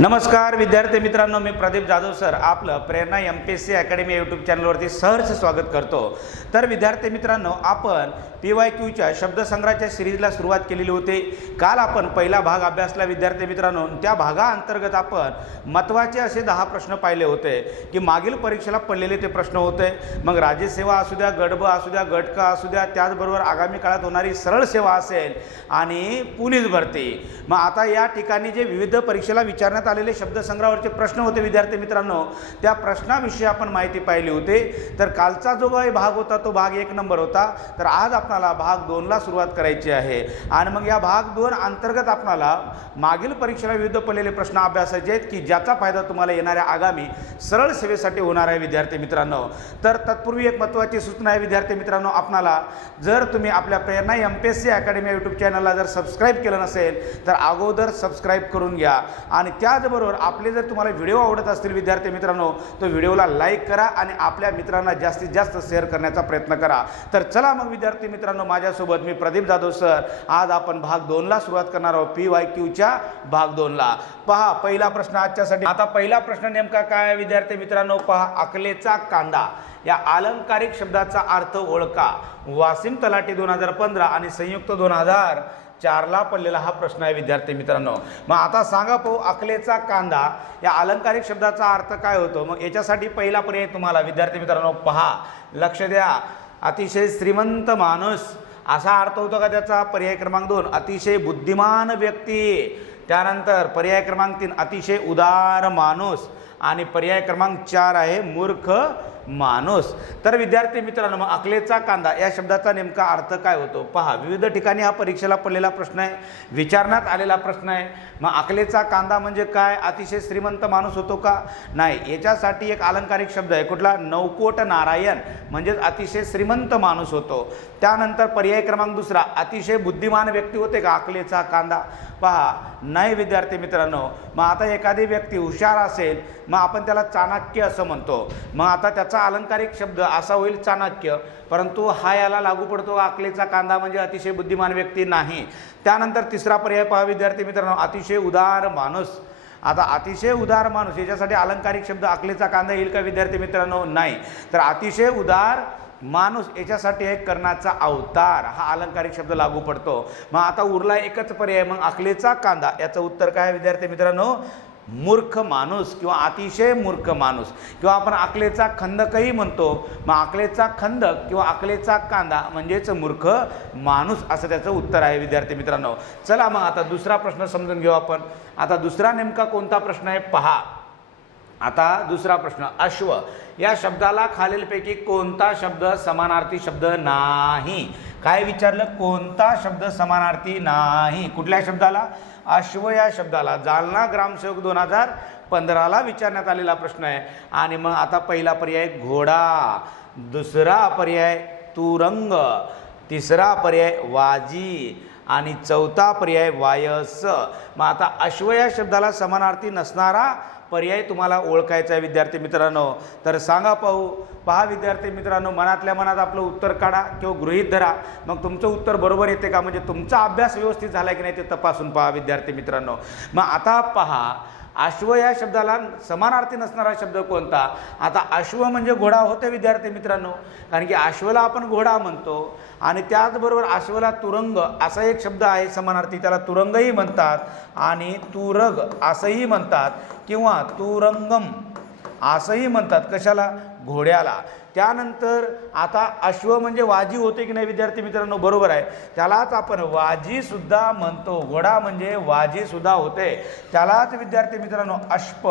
नमस्कार विद्यार्थी मित्रांनो, मी प्रदीप जाधव सर आपलं प्रेरणा MPSC अकॅडमी यूट्यूब चॅनलवरती सहर्ष स्वागत करतो। तर विद्यार्थी मित्रांनो, आपण PYQच्या शब्दसंग्रहाच्या सिरीजला सुरुवात केलेली होती। काल आपण पहिला भाग अभ्यासला विद्यार्थी मित्रांनो। त्या भागाअंतर्गत आपण महत्त्वाचे असे 10 प्रश्न पाहिले होते की मागील परीक्षेला पडलेले ते प्रश्न होते। मग राज्यसेवा असू द्या, गट ब असू द्या, गट क असू द्या, त्याचबरोबर आगामी काळात होणारी सरळ सेवा असेल आणि पोलीस भरती। मग आता या ठिकाणी जे विविध परीक्षेला विचारण्यात आलेले शब्दसंग्रहावरचे प्रश्न होते विद्यार्थी मित्रांनो, त्या प्रश्नाविषयी आपण माहिती पाहिली होती। तर कालचा जो भाग होता तो भाग 1 नंबर होता। तर आज आपल्याला भाग 2 ला सुरुवात करायची आहे आणि मग या भाग 2 अंतर्गत आपल्याला मागील परीक्षेला विविध पडलेले प्रश्न अभ्यासायचे आहेत की ज्याचा फायदा तुम्हाला येणाऱ्या आगामी सरळ सेवेसाठी होणार आहे विद्यार्थी मित्रांनो। तर तत्पूर्वी एक महत्त्वाची सूचना आहे विद्यार्थी मित्रांनो, आपल्याला जर तुम्ही आपल्या प्रेरणा MPSC अकॅडमी यूट्यूब चॅनलला जर सबस्क्राईब केलं नसेल तर अगोदर सबस्क्राईब करून घ्या आणि त्याचबरोबर आपले जर तुम्हाला व्हिडिओ आवडत असतील विद्यार्थी मित्रांनो तो व्हिडिओला लाईक करा आणि आपल्या मित्रांना जास्तीत जास्त शेअर करण्याचा प्रयत्न करा। तर चला मग विद्यार्थी मित्रांनो, माझ्यासोबत मी प्रदीप जाधव सर, आज आपण भाग 2 ला सुरुवात करणार आहोत। PYQच्या भाग 2 ला पहा पहिला प्रश्न आजच्यासाठी। आता पहिला प्रश्न नेमका काय आहे विद्यार्थी मित्रांनो, पहा अकलेचा कांदा या अलंकारिक शब्दाचा अर्थ ओळखा। वासिम तलाठी 2015 आणि संयुक्त 2004 ला पडलेला हा प्रश्न आहे विद्यार्थी मित्रांनो। मग आता सांगा पाहू, अकलेचा कांदा या अलंकारिक शब्दाचा अर्थ काय होतो। मग याच्यासाठी पहिला पर्याय तुम्हाला विद्यार्थी मित्रांनो पहा, लक्ष द्या, अतिशय श्रीमंत माणूस असा अर्थ होतो का त्याचा। पर्याय क्रमांक 2 अतिशय बुद्धिमान व्यक्ती, त्यानंतर पर्याय क्रमांक 3 अतिशय उदार माणूस आणि पर्याय क्रमांक 4 आहे मूर्ख माणूस। तर विद्यार्थी मित्रांनो, मग अकलेचा कांदा या शब्दाचा नेमका अर्थ काय होतो पहा। विविध ठिकाणी हा परीक्षेला पडलेला प्रश्न आहे, विचारण्यात आलेला प्रश्न आहे। मग अकलेचा कांदा म्हणजे काय, अतिशय श्रीमंत माणूस होतो का, नाही। याच्यासाठी एक अलंकारिक शब्द आहे कुठला, नवकोट नारायण, म्हणजेच अतिशय श्रीमंत माणूस होतो। त्यानंतर पर्याय क्रमांक 2 अतिशय बुद्धिमान व्यक्ती होते का अकलेचा कांदा, पहा नाही विद्यार्थी मित्रांनो। मग आता एखादी व्यक्ती हुशार असेल मग आपण त्याला चाणक्य असं म्हणतो। मग आता त्याचा अलंकारिक शब्द असा होईल चाणक्य, परंतु हा याला लागू पडतो अकलेचा कांदा म्हणजे अतिशय बुद्धिमान व्यक्ती नाही। त्यानंतर तिसरा पर्याय पहा विद्यार्थी मित्रांनो, अतिशय उदार माणूस। आता अतिशय उदार माणूस याच्यासाठी अलंकारिक शब्द अकलेचा कांदा येईल का विद्यार्थी मित्रांनो, नाही। तर अतिशय उदार माणूस याच्यासाठी एक कर्णाचा अवतार हा अलंकारिक शब्द लागू पडतो। मग आता उरला एकच पर्याय, मग अकलेचा कांदा याचं उत्तर काय विद्यार्थी मित्रांनो, मूर्ख माणूस किंवा अतिशय मूर्ख माणूस, किंवा आपण अकलेचा खंदकही म्हणतो। मग अकलेचा खंदक किंवा अकलेचा कांदा म्हणजेच मूर्ख माणूस असं त्याचं उत्तर आहे विद्यार्थी मित्रांनो। चला मग आता दुसरा प्रश्न समजून घेऊ आपण। आता दुसरा नेमका कोणता प्रश्न आहे पहा। आता दुसरा प्रश्न, अश्व या शब्दाला खालीलपैकी कोणता शब्द समानार्थी शब्द नाही। काय विचारलं, कोणता शब्द समानार्थी नाही, कुठल्या शब्दाला, अश्व या शब्दाला। जालना ग्रामसेवक 2015 ला विचारण्यात आलेला प्रश्न आहे। आणि मग आता पहिला पर्याय घोडा, दुसरा पर्याय तुरंग, तिसरा पर्याय वाजी आणि चौथा पर्याय वायस। मग आता अश्व या शब्दाला समानार्थी नसणारा पर्याय तुम्हाला ओळखायचा आहे विद्यार्थी मित्रांनो। तर सांगा पाहू, पहा विद्यार्थी मित्रांनो, मनातल्या मनात आपलं उत्तर काढा किंवा गृहीत धरा। मग तुमचं उत्तर बरोबर येते का, म्हणजे तुमचा अभ्यास व्यवस्थित झाला की नाही ते तपासून पहा विद्यार्थी मित्रांनो। मग आता पहा, अश्व या शब्दाला समानार्थी नसणारा शब्द कोणता। आता अश्व म्हणजे घोडा होते विद्यार्थी मित्रांनो, कारण की अश्वला आपण घोडा म्हणतो आणि त्याचबरोबर अश्वला तुरंग असा एक शब्द आहे समानार्थी, त्याला तुरंगही म्हणतात आणि तुरग असंही म्हणतात किंवा तुरंगम असंही म्हणतात, कशाला, घोड्याला। त्यानंतर आता अश्व म्हणजे वाजी होते की नाही विद्यार्थी मित्रांनो, बरोबर आहे, त्यालाच आपण वाजी सुद्धा म्हणतो। घोडा म्हणजे वाजी सुद्धा होते, त्यालाच विद्यार्थी मित्रांनो अश्प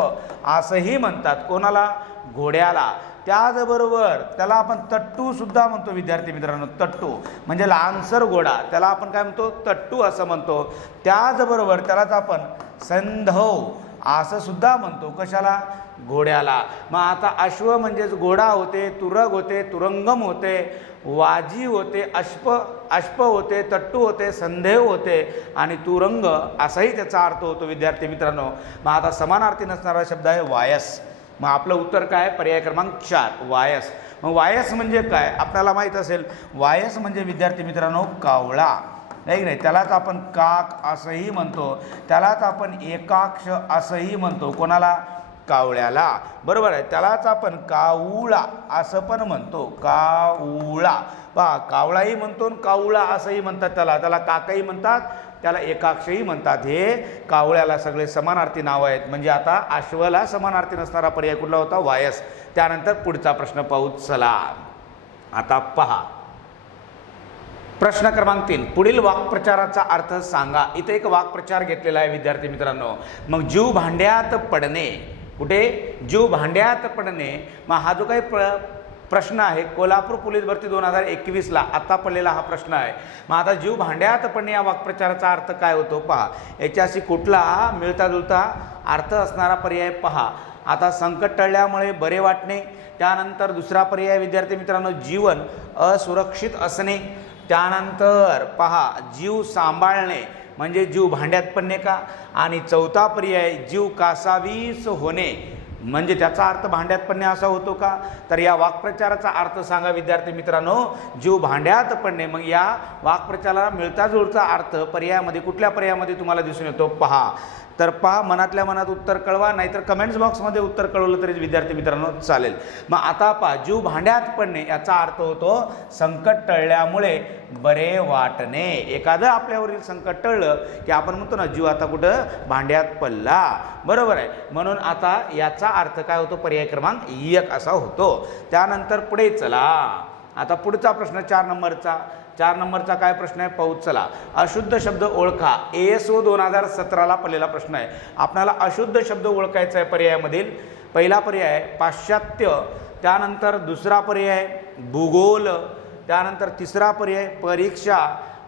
असंही म्हणतात, कोणाला, घोड्याला। त्याचबरोबर त्याला आपण तट्टू सुद्धा म्हणतो विद्यार्थी मित्रांनो, तट्टू म्हणजे लहानसर घोडा, त्याला आपण काय म्हणतो, तट्टू असं म्हणतो। त्याचबरोबर त्यालाच आपण संधव असं सुद्धा म्हणतो, कशाला, घोड्याला। मग आता अश्व म्हणजेच घोडा होते, तुरग होते, तुरंगम होते, वाजी होते, अश्प होते, तट्टू होते, संधेव होते आणि तुरंग असाही त्याचा अर्थ होतो विद्यार्थी मित्रांनो। मग आता समानार्थी नसणारा शब्द आहे वायस। मग आपलं उत्तर काय, पर्याय क्रमांक 4 वायस। मग वायस म्हणजे काय आपल्याला माहीत असेल, वायस म्हणजे विद्यार्थी मित्रांनो कावळा। नाही नाही, त्यालाच आपण काक असंही म्हणतो, त्यालाच आपण एकाक्ष असंही म्हणतो. कोणाला? कावळ्याला. बरोबर आहे. त्यालाच आपण कावळा असं पण म्हणतो, कावळा. पहा, कावळाही म्हणतो आणि कावळा असंही म्हणतात. त्याला काकही म्हणतात, त्याला एकाक्षही म्हणतात. हे कावळ्याला सगळे समानार्थी नाव आहेत. म्हणजे आता अश्वला समानार्थी नसणारा पर्याय कुठला होता? वायस. त्यानंतर पुढचा प्रश्न पाहू चला. आता पहा प्रश्न क्रमांक 3, पुढील वाक्प्रचाराचा अर्थ सांगा. इथे एक वाक्प्रचार घेतलेला आहे विद्यार्थी मित्रांनो. मग जीव भांड्यात पडणे, कुठे? जीव भांड्यात पडणे. मग हा जो काही प्रश्न आहे कोल्हापूर पोलीस भरती 2021ला आता पडलेला हा प्रश्न आहे. मग आता जीव भांड्यात पडणे या वाक्प्रचाराचा अर्थ काय होतो पहा. याच्याशी कुठला मिळता जुळता अर्थ असणारा पर्याय पहा. आता संकट टळल्यामुळे बरे वाटणे. त्यानंतर दुसरा पर्याय विद्यार्थी मित्रांनो जीवन असुरक्षित असणे. त्यानंतर पहा जीव सांभाळणे म्हणजे जीव भांड्यात पडणे का. आणि चौथा पर्याय जीव कासावीस होणे म्हणजे त्याचा अर्थ भांड्यात पडणे असा होतो का. तर या वाक्प्रचाराचा अर्थ सांगा विद्यार्थी मित्रांनो. जीव भांड्यात पडणे. मग या वाक्प्रचाराला मिळता जुळता अर्थ पर्यायामध्ये कुठल्या पर्यायामध्ये तुम्हाला दिसून येतो पहा. तर पहा, मनातल्या मनात उत्तर कळवा, नाहीतर कमेंट्स बॉक्समध्ये उत्तर कळवलं तरी विद्यार्थी मित्रांनो चालेल. मग आता पहा, जीव भांड्यात पडणे याचा अर्थ होतो संकट टळल्यामुळे बरे वाटणे. एखादं आपल्यावरील संकट टळलं की आपण म्हणतो ना जीव आता कुठं भांड्यात पडला. बरोबर आहे. म्हणून आता याचा अर्थ काय होतो? पर्याय क्रमांक 1 असा होतो. त्यानंतर पुढे चला. आता पुढचा प्रश्न 4 नंबरचा काय प्रश्न आहे पाहू चला. अशुद्ध शब्द ओळखा. ASO 2017ला पडलेला प्रश्न आहे. आपल्याला अशुद्ध शब्द ओळखायचा आहे. पर्यायामधील पहिला पर्याय पाश्चात्य, त्यानंतर दुसरा पर्याय भूगोल, त्यानंतर तिसरा पर्याय परीक्षा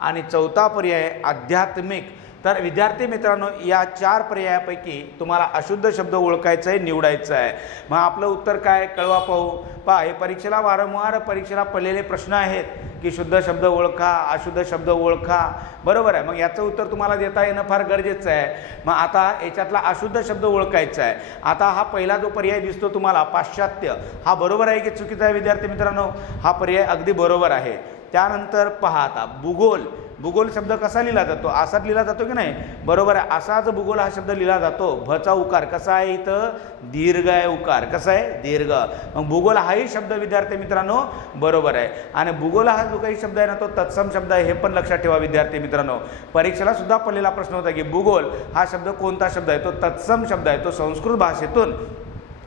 आणि चौथा पर्याय आध्यात्मिक. तर विद्यार्थी मित्रांनो या 4 पर्यायापैकी तुम्हाला अशुद्ध शब्द ओळखायचा आहे, निवडायचं आहे. मग आपलं उत्तर काय कळवा पाहू. पहा, हे परीक्षेला वारंवार परीक्षेला पडलेले प्रश्न आहेत की शुद्ध शब्द ओळखा, अशुद्ध शब्द ओळखा. बरोबर आहे. मग याचं उत्तर तुम्हाला देता येणं फार गरजेचं आहे. मग आता याच्यातला अशुद्ध शब्द ओळखायचा आहे. आता हा पहिला जो पर्याय दिसतो तुम्हाला पाश्चात्य, हा बरोबर आहे की चुकीचा आहे विद्यार्थी मित्रांनो? हा पर्याय अगदी बरोबर आहे. त्यानंतर पहा आता भूगोल. भूगोल शब्द कसा लिहिला जातो? असाच लिहिला जातो की नाही? बरोबर आहे. असाच भूगोल हा शब्द लिहिला जातो. भचा उकार कसा आहे इथं? दीर्घ आहे उकार. कसा आहे? दीर्घ. मग भूगोल हाही शब्द विद्यार्थी मित्रांनो बरोबर आहे. आणि भूगोल हा जो काही शब्द आहे ना तो तत्सम शब्द आहे, हे पण लक्षात ठेवा विद्यार्थी मित्रांनो. परीक्षेला सुद्धा पडलेला प्रश्न होता की भूगोल हा शब्द कोणता शब्द आहे? तो तत्सम शब्द आहे. तो संस्कृत भाषेतून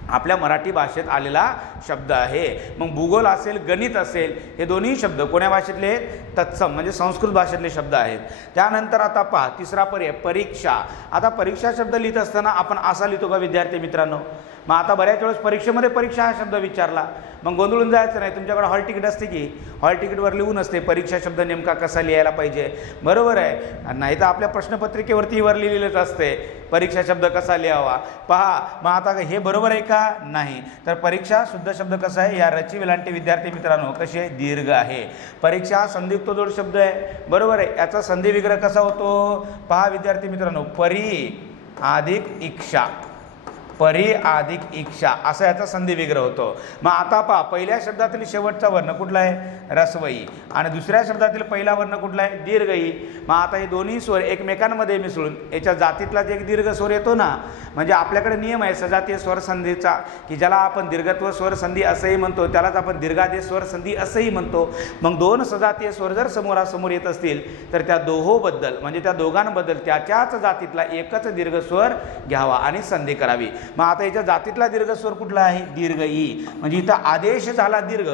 आपल्या मराठी भाषेत आलेला शब्द आहे. मग भूगोल असेल, गणित असेल, हे दोन्ही शब्द कोण्या भाषेतले? तत्सम म्हणजे संस्कृत भाषेतले शब्द आहेत. त्यानंतर आता पहा तिसरा पर्याय परीक्षा. आता परीक्षा शब्द लिहित असताना आपण असा लिहितो का विद्यार्थी मित्रांनो? मग आता बऱ्याच वेळेस परीक्षेमध्ये परीक्षा हा शब्द विचारला, मग गोंधळून जायचं नाही. तुमच्याकडे हॉल तिकीट असते की हॉल तिकीटवर लिहून असते परीक्षा शब्द नेमका कसा लिहायला पाहिजे. बरोबर आहे. नाही तर आपल्या प्रश्नपत्रिकेवरती वर लिहिलेलंच असते परीक्षा शब्द कसा लिहावा. पहा, मग आता हे बरोबर आहे का? नाही. तर परीक्षा शुद्ध शब्द कसा आहे? या रची वेलांटी विद्यार्थी मित्रांनो कशी आहे? दीर्घ आहे. परीक्षा हा संधियुक्त जोड शब्द आहे. बरोबर आहे. याचा संधी विग्रह कसा होतो? पहा विद्यार्थी मित्रांनो, परी अधिक इक्षा, परी अधिक इक्षा असा याचा संधी विग्रह होतो. मग आता पहा, पहिल्या शब्दातील शेवटचा वर्ण कुठला आहे? रस्वई. आणि दुसऱ्या शब्दातील पहिला वर्ण कुठला आहे? दीर्घई. मग आता हे दोन्ही स्वर एकमेकांमध्ये मिसळून याच्या जातीतला जे एक दीर्घ स्वर येतो ना, म्हणजे आपल्याकडे नियम आहे सजातीय स्वरसंधीचा की ज्याला आपण दीर्घत्व स्वरसंधी असंही म्हणतो, त्यालाच आपण दीर्घादेश स्वरसंधी असंही म्हणतो. मग दोन सजातीय स्वर जर समोरासमोर येत असतील तर त्या दोहोबद्दल म्हणजे त्या दोघांबद्दल त्याच्याच जातीतला एकच दीर्घ स्वर घ्यावा आणि संधी करावी. मग आता याच्या जातीतला दीर्घ स्वर कुठला आहे? दीर्घ ई. म्हणजे इथं आदेश झाला दीर्घ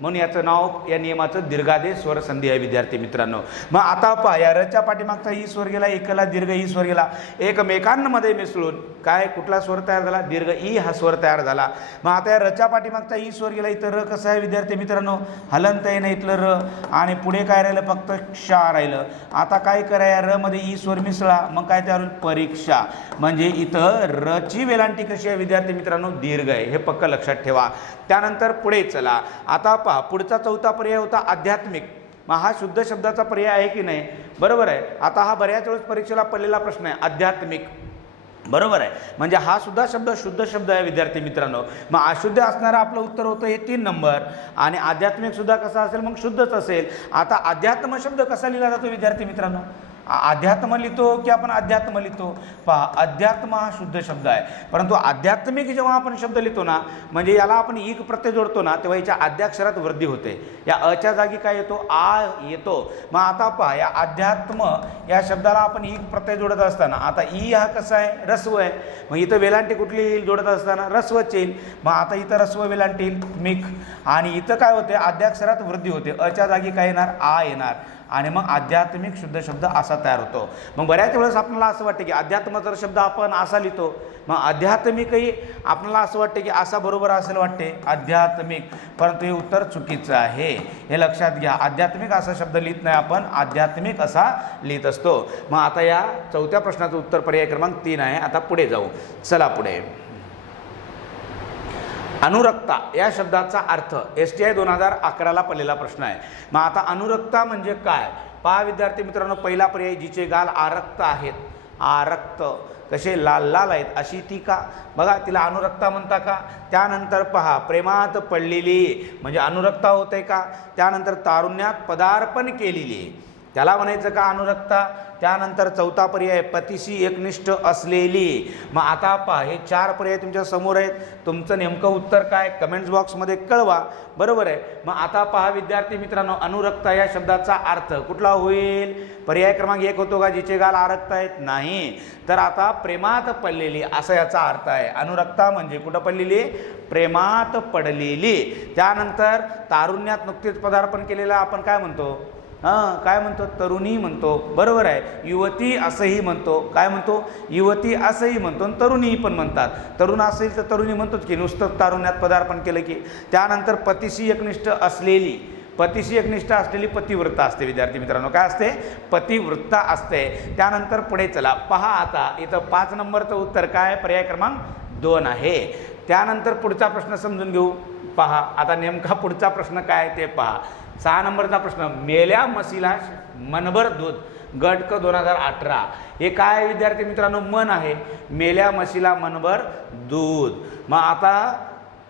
म्हणून याचं नाव या नियमाचं दीर्घादेश स्वर संधी आहे विद्यार्थी मित्रांनो. मग आता पहा, या रच्या पाठीमागचा ई स्वर गेला, एकला दीर्घ ई स्वर गेला, एकमेकांमध्ये मिसळून काय कुठला स्वर तयार झाला? दीर्घ ई हा स्वर तयार झाला. मग आता या रच्या पाठीमागचा ई स्वर गेला, इथं र कसं आहे विद्यार्थी मित्रांनो? हलंत आहे ना इथलं र, आणि पुढे काय राहिलं? फक्त क्षा राहिलं. आता काय करा, या र मध्ये ई स्वर मिसळा, मग काय तयार होईल? परीक्षा. म्हणजे इथं रची वेलांटी कशी आहे विद्यार्थी मित्रांनो? दीर्घ आहे. हे पक्क लक्षात ठेवा. त्यानंतर पुढे चला. आता पहा, पुढचा चौथा पर्याय होता आध्यात्मिक. मग हा शुद्ध शब्दाचा पर्याय आहे की नाही? बरोबर आहे. आता हा बऱ्याच वेळेस परीक्षेला पडलेला प्रश्न आहे आध्यात्मिक. बरोबर आहे. म्हणजे हा सुद्धा शब्द शुद्ध शब्द आहे विद्यार्थी मित्रांनो. मग अशुद्ध असणारं आपलं उत्तर होतं हे 3 नंबर. आणि आध्यात्मिक सुद्धा कसा असेल, मग शुद्धच असेल. आता अध्यात्म शब्द कसा लिहिला जातो विद्यार्थी मित्रांनो? अध्यात्म लिहितो की आपण अध्यात्म लिहितो? पहा, अध्यात्म हा शुद्ध शब्द आहे, परंतु आध्यात्मिक जेव्हा आपण शब्द लिहितो ना, म्हणजे याला आपण ईक प्रत्यय जोडतो ना, तेव्हा याच्या आद्याक्षरात वृद्धी होते. या अच्या जागी काय येतो? आ येतो. मग आता पहा, या अध्यात्म या शब्दाला आपण ईक प्रत्यय जोडत असताना आता ई हा कसा आहे? रस्व आहे. मग इथं वेलांटी कुठली येईल जोडत असताना? रस्वच येईल. मग आता इथं रस्व वेलांटी येईल मिक. आणि इथं काय होते? आद्याक्षरात वृद्धी होते. अच्या जागी काय येणार? आ येणार. आणि मग आध्यात्मिक शुद्ध शब्द असा तयार होतो. मग बऱ्याच वेळेस आपल्याला असं वाटतं की अध्यात्माचा शब्द आपण असा लिहितो, मग आध्यात्मिकही आपल्याला असं वाटते की असा बरोबर असेल वाटते आध्यात्मिक, परंतु हे उत्तर चुकीचं आहे. हे लक्षात घ्या. आध्यात्मिक असा शब्द लिहित नाही आपण, आध्यात्मिक असा लिहित असतो. मग आता या चौथ्या प्रश्नाचं उत्तर पर्याय क्रमांक 3 आहे. आता पुढे जाऊ. चला पुढे. अनुरक्ता या शब्दाचा अर्थ STI 2011ला पडलेला प्रश्न आहे. मग आता अनुरक्ता म्हणजे काय? पहा विद्यार्थी मित्रांनो, पहिला पर्याय जिचे गाल आरक्त आहेत. आरक्त कसे? लाल लाल आहेत अशी ती का? बघा, तिला अनुरक्ता म्हणता का? त्यानंतर पहा, प्रेमात पडलेली म्हणजे अनुरक्ता होते का? त्यानंतर तारुण्यात पदार्पण केलेली, त्याला म्हणायचं का अनुरक्ता? त्यानंतर चौथा पर्याय पतीशी एकनिष्ठ असलेली. मग आता पहा, हे 4 पर्याय तुमच्या समोर आहेत. तुमचं नेमकं उत्तर काय? कमेंट्स बॉक्समध्ये कळवा. बरोबर आहे. मग आता पहा विद्यार्थी मित्रांनो, अनुरक्ता या शब्दाचा अर्थ कुठला होईल? पर्याय क्रमांक 1 होतो का जिचे गाल आरक्त आहेत? नाही. तर आता प्रेमात पडलेली असा याचा अर्थ आहे. अनुरक्ता म्हणजे कुठं पडलेली? प्रेमात पडलेली. त्यानंतर तारुण्यात नुकतेच पदार्पण केलेला आपण काय म्हणतो? काय म्हणतो? तरुणी म्हणतो. बरोबर आहे. युवती असंही म्हणतो. काय म्हणतो? युवती असंही म्हणतो आणि तरुणी पण म्हणतात. तरुण असेल तर तरुणी म्हणतोच की, नुसतं तारुण्यात पदार्पण केलं की. त्यानंतर पतीशी एकनिष्ठ असलेली, पतीशी एकनिष्ठ असलेली पतिव्रता असते विद्यार्थी मित्रांनो. काय असते? पतिव्रता असते. त्यानंतर पुढे चला. पहा आता इथं 5 नंबरचं उत्तर काय? पर्याय क्रमांक 2 आहे. त्यानंतर पुढचा प्रश्न समजून घेऊ. पहा आता नेमका पुढचा प्रश्न काय ते पहा. 6 नंबरचा प्रश्न, मेल्या म्हशीला मनभर दूध. गट क 2018. हे काय विद्यार्थी मित्रांनो? मन आहे. मेल्या म्हशीला मनभर दूध. मग आता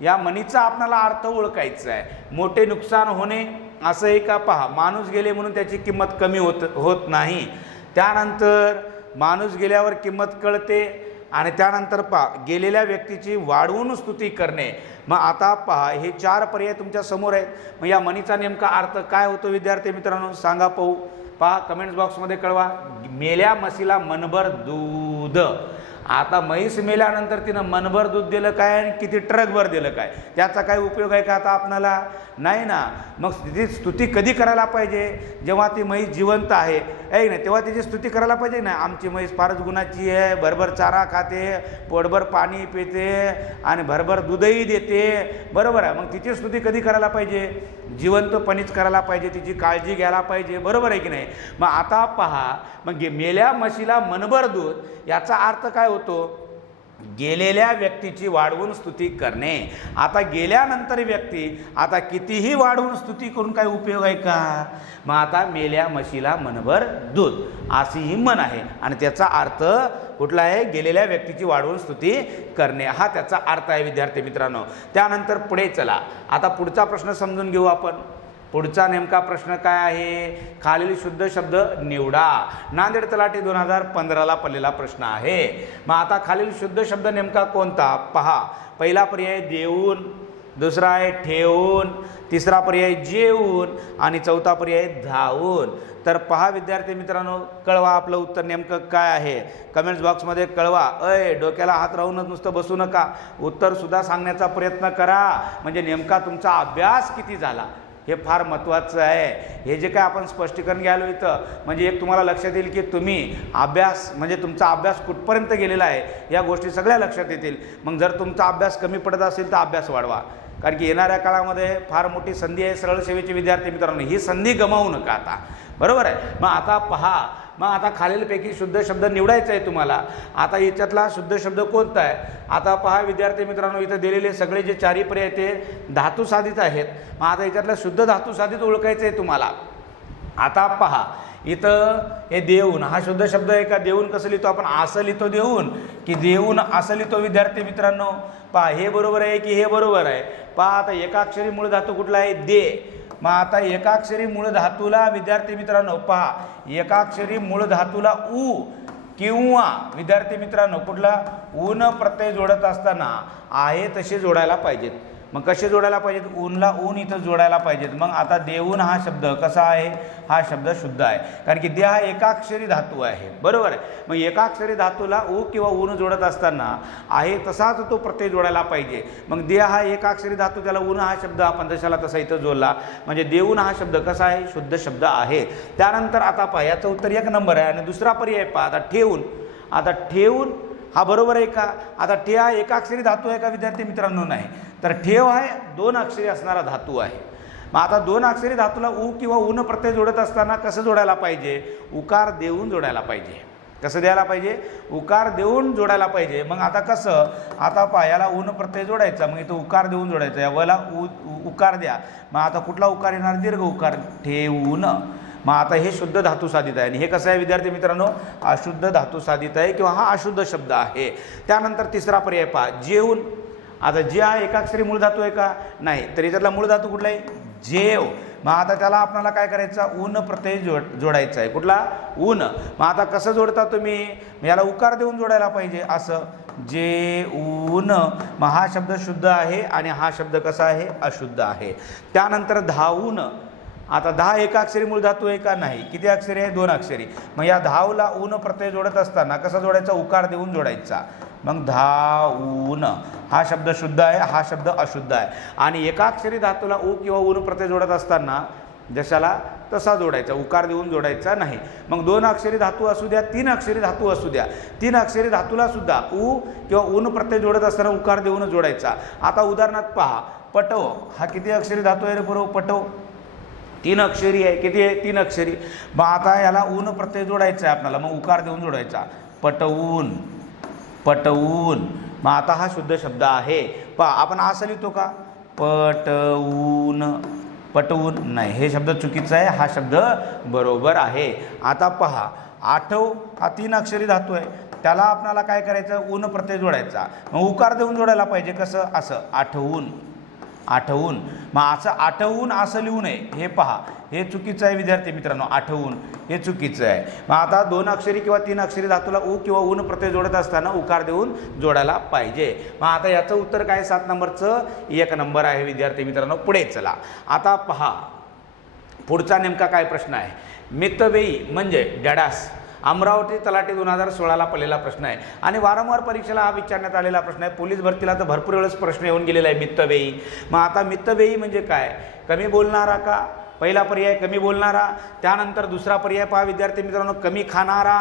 या म्हणीचा आपल्याला अर्थ ओळखायचा आहे. मोठे नुकसान होणे असं आहे का? पहा, माणूस गेले म्हणून त्याची किंमत कमी होत नाही. त्यानंतर माणूस गेल्यावर किंमत कळते. आणि त्यानंतर पहा, गेलेल्या व्यक्तीची वाढवून स्तुती करणे. मग आता पहा, हे 4 पर्याय तुमच्या समोर आहेत. मग या म्हणीचा नेमका अर्थ काय होतो विद्यार्थी मित्रांनो? सांगा पाहू. पहा, कमेंट्स बॉक्समध्ये कळवा. मेल्या म्हशीला मनभर दूध. आता म्हैस मेल्यानंतर तिनं मनभर दूध दिलं काय आणि किती ट्रकभर दिलं काय? त्याचा काय उपयोग आहे का आता आपणाला? नाही ना. मग तिची स्तुती कधी करायला पाहिजे? जेव्हा ती म्हैस जिवंत आहे नाही, तेव्हा तिची स्तुती करायला पाहिजे ना. आमची म्हैस फारच गुणाची आहे, भरभर चारा खाते, पोटभर पाणी पिते आणि भरभर दूधही देते. बरोबर आहे. मग तिची स्तुती कधी करायला पाहिजे? जिवंतपणीच करायला पाहिजे, तिची काळजी घ्यायला पाहिजे. बरोबर आहे की नाही? मग आता पहा, मग मेल्या म्हशीला मनभर दूध याचा अर्थ काय होतो? गेलेल्या व्यक्तीची वाढवून स्तुती करणे. आता गेल्यानंतर व्यक्ती आता कितीही वाढवून स्तुती करून काय उपयोग आहे का? मग आता मेल्या म्हशीला मनभर दूध अशी ही म्हण आहे आणि त्याचा अर्थ कुठला आहे? गेलेल्या व्यक्तीची वाढवून स्तुती करणे हा त्याचा अर्थ आहे विद्यार्थी मित्रांनो. त्यानंतर पुढे चला. आता पुढचा प्रश्न समजून घेऊ आपण. पुढचा नेमका प्रश्न काय आहे? खालील शुद्ध शब्द निवडा. नांदेड तलाठी 2015ला पडलेला प्रश्न आहे. मग आता खालील शुद्ध शब्द नेमका कोणता? पहा, पहिला पर्याय देऊन, दुसरा आहे ठेवून, तिसरा पर्याय जेवून आणि चौथा पर्याय धावून. तर पहा विद्यार्थी मित्रांनो, कळवा आपलं उत्तर नेमकं काय आहे. कमेंट्स बॉक्समध्ये कळवा. डोक्याला हात राहूनच नुसतं बसू नका, उत्तरसुद्धा सांगण्याचा प्रयत्न करा. म्हणजे नेमका तुमचा अभ्यास किती झाला हे फार महत्त्वाचं आहे. हे जे काय आपण स्पष्टीकरण घ्यायलो इथं, म्हणजे एक तुम्हाला लक्षात येईल की तुम्ही अभ्यास म्हणजे तुमचा अभ्यास कुठपर्यंत गेलेला आहे या गोष्टी सगळ्या लक्षात येतील. मग जर तुमचा अभ्यास कमी पडत असेल तर अभ्यास वाढवा, कारण की येणाऱ्या काळामध्ये फार मोठी संधी आहे सरळ सेवेची विद्यार्थी मित्रांनो. ही संधी गमावू नका आता. बरोबर आहे. मग आता पहा, मग आता खालीलपैकी शुद्ध शब्द निवडायचा आहे तुम्हाला. आता याच्यातला शुद्ध शब्द कोणता आहे? आता पहा विद्यार्थी मित्रांनो, इथं दिलेले सगळे जे 4 पर्याय ते धातू साधित आहेत. मग आता याच्यातला शुद्ध धातू साधित ओळखायचं आहे तुम्हाला. आता पहा, इथं हे देऊन हा शुद्ध शब्द आहे का? देऊन कसं लिहितो आपण? असं लिहितो देऊन की देऊन असं लिहितो विद्यार्थी मित्रांनो? पहा हे बरोबर आहे की हे बरोबर आहे? पहा आता एकाक्षरी मूळ धातू कुठला आहे? दे. मग आता एकाक्षरी मूळ धातूला विद्यार्थी मित्रांनो पहा, एकाक्षरी मूळ धातूला उ किंवा विद्यार्थी मित्रांनो कुठला ऊन प्रत्यय जोडत असताना आहे तसे जोडायला पाहिजेत. मग कसे जोडायला पाहिजेत? ऊनला ऊन इथं जोडायला पाहिजेत. मग आता देऊन हा शब्द कसा आहे? हा शब्द शुद्ध आहे, कारण की दे हा एकाक्षरी धातू आहे, बरोबर आहे. मग एकाक्षरी धातूला उ किंवा ऊन जोडत असताना आहे तसाच तो प्रत्यय जोडायला पाहिजे. मग दे हा एकाक्षरी धातू, त्याला ऊन हा शब्द आपण जशाला तसा इथं जोडला, म्हणजे देऊन हा शब्द कसा आहे? शुद्ध शब्द आहे. त्यानंतर आता पहा याचं उत्तर 1 नंबर आहे. आणि दुसरा पर्याय पहा आता ठेवून. आता ठेवून हा बरोबर आहे का? आता ठे हा एकाक्षरी धातू आहे का विद्यार्थी मित्रांनो? नाही. तर ठेव आहे 2 अक्षरी असणारा धातू आहे. मग आता 2 अक्षरी धातूला उ किंवा ऊन प्रत्यय जोडत असताना कसं जोडायला पाहिजे? उकार देऊन जोडायला पाहिजे. कसं द्यायला पाहिजे? उकार देऊन जोडायला पाहिजे. मग आता कसं? आता पायाला ऊन प्रत्यय जोडायचा, मग इथं उकार देऊन जोडायचा. या वला उकार द्या. मग आता कुठला उकार येणार? दीर्घ उकार. ठेवून. मग आता हे शुद्ध धातू साधित आहे. आणि हे कसं आहे विद्यार्थी मित्रांनो? अशुद्ध धातू साधित आहे किंवा हा अशुद्ध शब्द आहे. त्यानंतर तिसरा पर्याय पहा, जेवून. आता जे हा एकाक्षरी मूळ धातू आहे का? नाही. तर याच्यातला मूळ धातू कुठला आहे? जेव. मग आता त्याला आपल्याला काय करायचं? ऊन प्रत्यय जोडायचा आहे. कुठला? ऊन. मग आता कसं जोडता तुम्ही? याला उकार देऊन जोडायला पाहिजे. असं जे ऊन. मग हा शब्द शुद्ध आहे आणि हा शब्द कसा आहे? अशुद्ध आहे. त्यानंतर धावून. आता 10 एकाक्षरी मूळ धातू आहे का? नाही. किती अक्षरी आहे? 2 अक्षरी. मग या धावला ऊन प्रत्यय जोडत असताना कसा जोडायचा? उकार देऊन जोडायचा. मग धावून हा शब्द शुद्ध आहे, हा शब्द अशुद्ध आहे. आणि एकाक्षरी धातूला उ किंवा ऊन प्रत्यय जोडत असताना जशाला तसा जोडायचा, उकार देऊन जोडायचा नाही. मग 2 अक्षरी धातू असू द्या, 3 अक्षरी धातू असू द्या, 3 अक्षरी धातूला सुद्धा उ किंवा ऊन प्रत्यय जोडत असताना उकार देऊन जोडायचा. आता उदाहरणार्थ पहा, पटव हा किती अक्षरी धातू आहे रे बरोबर? पटव 3 अक्षरी आहे. किती आहे? 3 अक्षरी. मग आता याला ऊन प्रत्यय जोडायचा आहे आपल्याला, मग उकार देऊन जोडायचा. पटवून. पटवून. मग आता हा शुद्ध शब्द आहे. पहा आपण असं लिहितो का? पटवून. पटवून नाही, हे शब्द चुकीचा आहे, हा शब्द बरोबर आहे. आता पहा, आठव हा 3 अक्षरी धातू आहे, त्याला आपल्याला काय करायचं? ऊन प्रत्यय जोडायचा. मग उकार देऊन जोडायला पाहिजे. कसं? असं आठवून. आठवून. मग असं आठवून असं लिहू नये, हे पहा, हे चुकीचं आहे विद्यार्थी मित्रांनो. आठवून हे चुकीचं आहे. मग आता 2 अक्षरी किंवा 3 अक्षरी धातूला उ किंवा ऊन प्रत्यय जोडत असताना उकार देऊन जोडायला पाहिजे. मग आता याचं उत्तर काय? 7 नंबरचं 1 नंबर आहे विद्यार्थी मित्रांनो. पुढे चला. आता पहा पुढचा नेमका काय प्रश्न आहे? मितव्ययी म्हणजे डॅडास. अमरावती तलाठी 2016ला पडलेला प्रश्न आहे आणि वारंवार परीक्षेला हा विचारण्यात आलेला प्रश्न आहे. पोलीस भरतीला तर भरपूर वेळेस प्रश्न येऊन गेलेला आहे मितव्ययी. मग आता मितव्ययी म्हणजे काय? कमी बोलणारा का? पहिला पर्याय कमी बोलणारा. त्यानंतर दुसरा पर्याय पहा विद्यार्थी मित्रांनो, कमी खाणारा,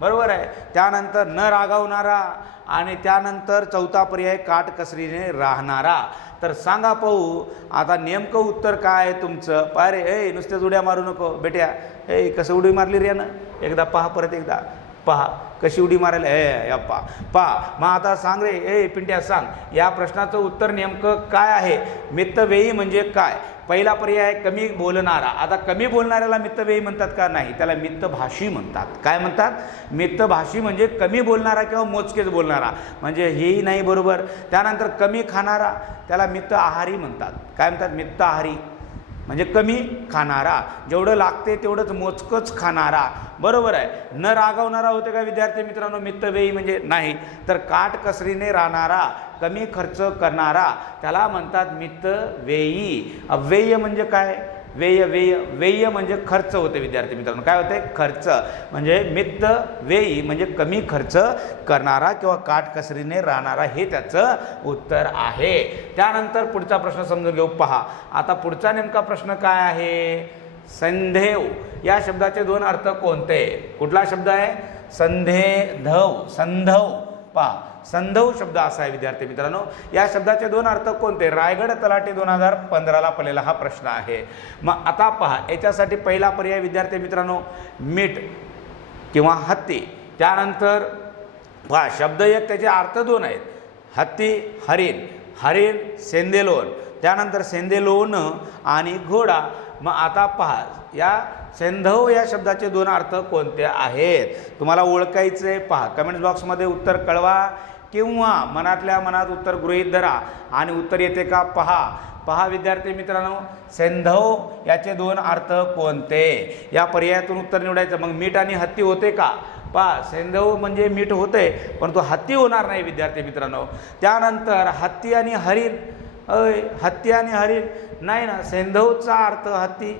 बरोबर आहे. त्यानंतर न रागावणारा आणि त्यानंतर चौथा पर्याय काटकसरीने राहणारा. तर सांगा पाहू आता नेमकं उत्तर काय आहे तुमचं? पारे ए नुसत्याच उड्या मारू नको बेट्या. ए कसं उडी मारली रे यानं? एकदा पहा, परत एकदा पहा कशी उडी मारायला. ए अप्पा पहा. मग आता सांग रे ए पिंट्या, सांग या प्रश्नाचं उत्तर नेमकं काय आहे? मितव्ययी म्हणजे काय? पहिला पर्याय आहे कमी बोलणारा. आता कमी बोलणाऱ्याला मितव्ययी म्हणतात का? नाही, त्याला मितभाषी म्हणतात. काय म्हणतात? मितभाषी म्हणजे कमी बोलणारा किंवा मोजकेच बोलणारा, म्हणजे हेही नाही बरोबर. त्यानंतर कमी खाणारा, त्याला मित आहारी म्हणतात. काय म्हणतात? मित आहारी म्हणजे कमी खाणारा, जेवढं लागते तेवढंच मोजकंच खाणारा, बरोबर आहे. न रागवणारा होते का विद्यार्थी मित्रांनो मितव्ययी म्हणजे? नाही. तर काटकसरीने राहणारा, कमी खर्च करणारा, त्याला म्हणतात मितव्ययी. अव्यय म्हणजे काय? व्यय. व्यय म्हणजे खर्च होते विद्यार्थी मित्रांनो. काय होते? खर्च. म्हणजे मितव्ययी म्हणजे कमी खर्च करणारा किंवा काटकसरीने राहणारा, हे त्याचं उत्तर आहे. त्यानंतर पुढचा प्रश्न समजून घेऊ. पहा आता पुढचा नेमका प्रश्न काय आहे? संधेव या शब्दाचे 2 अर्थ कोणते? कुठला शब्द आहे? संधेधव. संधव. पहा संधव शब्द असा आहे विद्यार्थी मित्रांनो. या शब्दाचे 2 अर्थ कोणते? रायगड तलाठी 2015ला पडलेला हा प्रश्न आहे. मग आता पहा याच्यासाठी पहिला पर्याय विद्यार्थी मित्रांनो मीठ किंवा हत्ती. त्यानंतर पहा शब्द एक, त्याचे अर्थ 2 आहेत. हत्ती हरिण, हरिण सेंदेलोन, त्यानंतर सेंदेलोन आणि घोडा. मग आता पहा या सैंधव या शब्दाचे दोन अर्थ कोणते आहेत तुम्हाला ओळखायचे पहा. कमेंट्स बॉक्समध्ये उत्तर कळवा किंवा मनातल्या मनात उत्तर गृहीत धरा आणि उत्तर येते का पहा विद्यार्थी मित्रांनो. सैंधव याचे दोन अर्थ कोणते या पर्यायातून उत्तर निवडायचं. मग मीठ आणि हत्ती होते का पहा. सैंधव म्हणजे मीठ होते परंतु हत्ती होणार नाही विद्यार्थी मित्रांनो. त्यानंतर हत्ती आणि हरिण हत्ती आणि हरिण नाही ना. सैंधवचा अर्थ हत्ती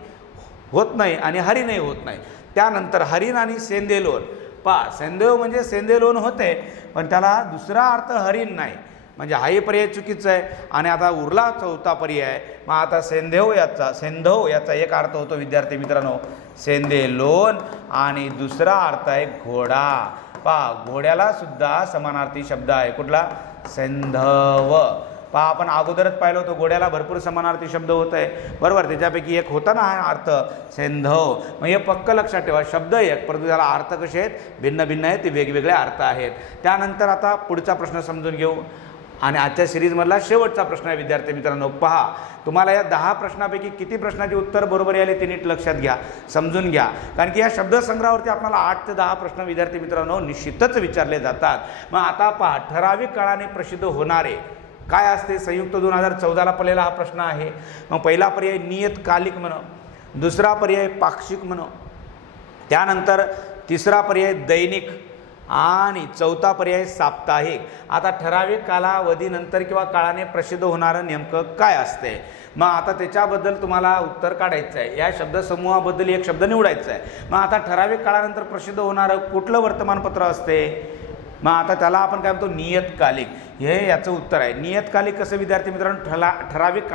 होत नाही आणि हरिणही होत नाही. त्यानंतर हरिण आणि सेंदेलोन पहा. सैंधव म्हणजे सेंदेलोन होते पण त्याला दुसरा अर्थ हरिण नाही म्हणजे हाही पर्याय चुकीचा आहे. आणि आता उरला चौथा पर्याय. मग आता सैंधव याचा एक अर्थ होतो विद्यार्थी मित्रांनो सेंदेलोन आणि दुसरा अर्थ आहे घोडा. पहा घोड्याला सुद्धा समानार्थी शब्द आहे कुठला सैंधव. पहा आपण अगोदरच पाहिलं होतं घोड्याला भरपूर समानार्थी शब्द होत आहे बरोबर. त्याच्यापैकी एक होता ना हा अर्थ सैंधव. मग हे पक्क लक्षात ठेवा शब्द एक परंतु त्याला अर्थ कसे आहेत भिन्न भिन्न आहेत ते वेगवेगळे अर्थ आहेत. त्यानंतर आता पुढचा प्रश्न समजून घेऊ आणि आजच्या सिरीजमधला शेवटचा प्रश्न आहे विद्यार्थी मित्रांनो. पहा तुम्हाला या 10 प्रश्नापैकी किती प्रश्नाचे उत्तर बरोबर आले ते नीट लक्षात घ्या समजून घ्या. कारण की या शब्दसंग्रहावरती आपल्याला 8 ते 10 प्रश्न विद्यार्थी मित्रांनो निश्चितच विचारले जातात. मग आता पहा ठराविक काळाने प्रसिद्ध होणारे काय असते. संयुक्त 2014ला पडलेला हा प्रश्न आहे. मग पहिला पर्याय नियतकालिक म्हणो, दुसरा पर्याय पाक्षिक म्हणो, त्यानंतर तिसरा पर्याय दैनिक आणि चौथा पर्याय साप्ताहिक. आता ठराविक कालावधीनंतर किंवा काळाने प्रसिद्ध होणारं नेमकं काय असते. मग आता त्याच्याबद्दल तुम्हाला उत्तर काढायचं आहे. या शब्दसमूहाबद्दल एक शब्द निवडायचा आहे. मग आता ठराविक काळानंतर प्रसिद्ध होणारं कुठलं वर्तमानपत्र असते. मग आता त्याला आपण काय म्हणतो नियतकालिक. हे याचं उत्तर आहे. नियतकालिक कसं विद्यार्थी मित्रांनो ठराविक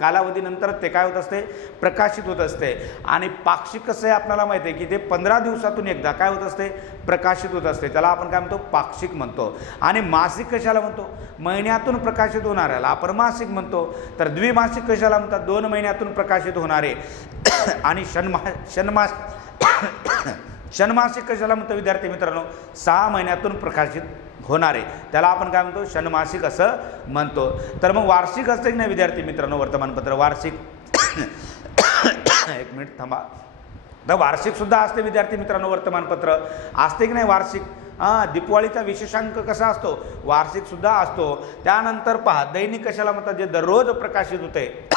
कालावधीनंतर ते काय होत असते प्रकाशित होत असते. आणि पाक्षिक कसं आहे आपल्याला माहिती आहे की ते 15 दिवसातून एकदा काय होत असते प्रकाशित होत असते. त्याला आपण काय म्हणतो पाक्षिक म्हणतो. आणि मासिक कशाला म्हणतो महिन्यातून प्रकाशित होणाऱ्याला आपण मासिक म्हणतो. तर द्विमासिक कशाला म्हणतात 2 महिन्यातून प्रकाशित होणारे. आणि षण्मासिक कशाला म्हणतो विद्यार्थी मित्रांनो 6 महिन्यातून प्रकाशित होणारे त्याला आपण काय म्हणतो षण्मासिक असं म्हणतो. तर मग वार्षिक असते की नाही विद्यार्थी मित्रांनो वर्तमानपत्र वार्षिक एक मिनिट थांबा. तर वार्षिक सुद्धा असते विद्यार्थी मित्रांनो वर्तमानपत्र असते की नाही वार्षिक. दिवाळीचा विशेषांक कसा असतो वार्षिक सुद्धा असतो. त्यानंतर पहा दैनिक कशाला म्हणतात जे दररोज प्रकाशित होते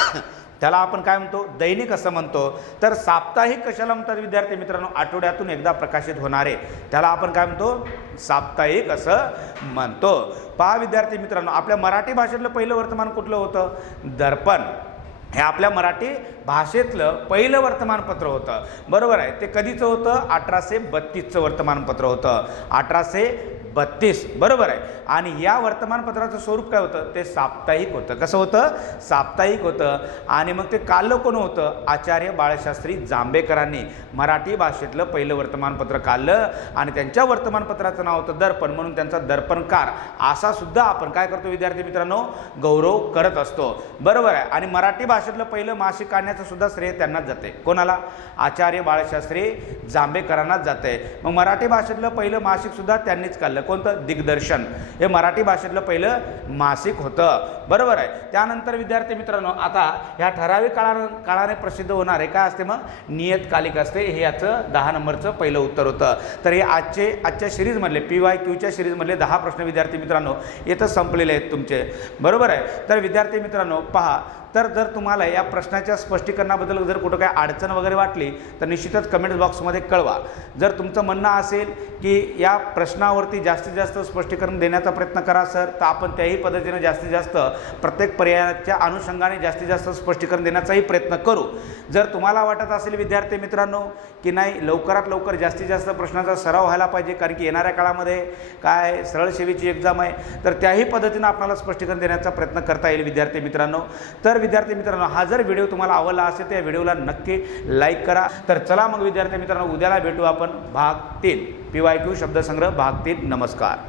त्याला आपण काय म्हणतो दैनिक असं म्हणतो. तर साप्ताहिक कशाला म्हणतात विद्यार्थी मित्रांनो आठवड्यातून एकदा प्रकाशित होणारे त्याला आपण काय म्हणतो साप्ताहिक असं म्हणतो. पहा विद्यार्थी मित्रांनो आपल्या मराठी भाषेतलं पहिलं वर्तमान कुठलं होतं दर्पण. हे आपल्या मराठी भाषेतलं पहिलं वर्तमानपत्र होतं बरोबर आहे. ते कधीचं होतं 1832चं वर्तमानपत्र होतं 1832 बरोबर आहे. आणि या वर्तमानपत्राचं स्वरूप काय होतं ते साप्ताहिक होतं. कसं होतं साप्ताहिक होतं. आणि मग ते काढलं कोण होतं आचार्य बाळशास्त्री जांभेकरांनी मराठी भाषेतलं पहिलं वर्तमानपत्र काढलं आणि त्यांच्या वर्तमानपत्राचं नाव होतं दर्पण म्हणून त्यांचा दर्पणकार असा सुद्धा आपण काय करतो विद्यार्थी मित्रांनो गौरव करत असतो बरोबर आहे. आणि मराठी भाषेतलं पहिलं मासिक काढण्याचं सुद्धा श्रेय त्यांनाच जाते. कोणाला आचार्य बाळशास्त्री जांभेकरांनाच जाते. मग मराठी भाषेतलं पहिलं मासिक सुद्धा त्यांनीच काढलं कोणतं दिग्दर्शन. हे मराठी भाषेतलं पहिलं मासिक होतं बरोबर आहे. त्यानंतर विद्यार्थी मित्रांनो आता ह्या ठराविक काळाने प्रसिद्ध होणारे काय असते मग नियतकालिक असते. हे याचं 10 नंबरचं पहिलं उत्तर होतं. तर हे आजच्या सिरीजमधले PYQच्या सिरीजमधले 10 प्रश्न विद्यार्थी मित्रांनो इथं संपलेले आहेत तुमचे बरोबर आहे. तर विद्यार्थी मित्रांनो पहा तर जर तुम्हाला या प्रश्नाच्या स्पष्टीकरणाबद्दल जर कुठं काय अडचण वगैरे वाटली तर निश्चितच कमेंट बॉक्समध्ये कळवा. जर तुमचं म्हणणं असेल की या प्रश्नावरती जास्तीत जास्त स्पष्टीकरण देण्याचा प्रयत्न करा सर तर आपण त्याही पद्धतीने जास्तीत जास्त प्रत्येक पर्यायाच्या अनुषंगाने जास्तीत जास्त स्पष्टीकरण देण्याचाही प्रयत्न करू. जर तुम्हाला वाटत असेल विद्यार्थी मित्रांनो की नाही लवकरात लवकर जास्तीत जास्त प्रश्नाचा सराव व्हायला पाहिजे कारण की येणाऱ्या काळामध्ये काय सरळ सेवेची एक्झाम आहे तर त्याही पद्धतीनं आपल्याला स्पष्टीकरण देण्याचा प्रयत्न करता येईल विद्यार्थी मित्रांनो. तर विद्यार्थी मित्रांनो हा जर व्हिडिओ तुम्हाला आवडला असेल तर या व्हिडिओला नक्की लाईक करा. तर चला मग विद्यार्थी मित्रांनो उद्याला भेटू आपण भाग 3 PYQ शब्दसंग्रह भाग 3. नमस्कार.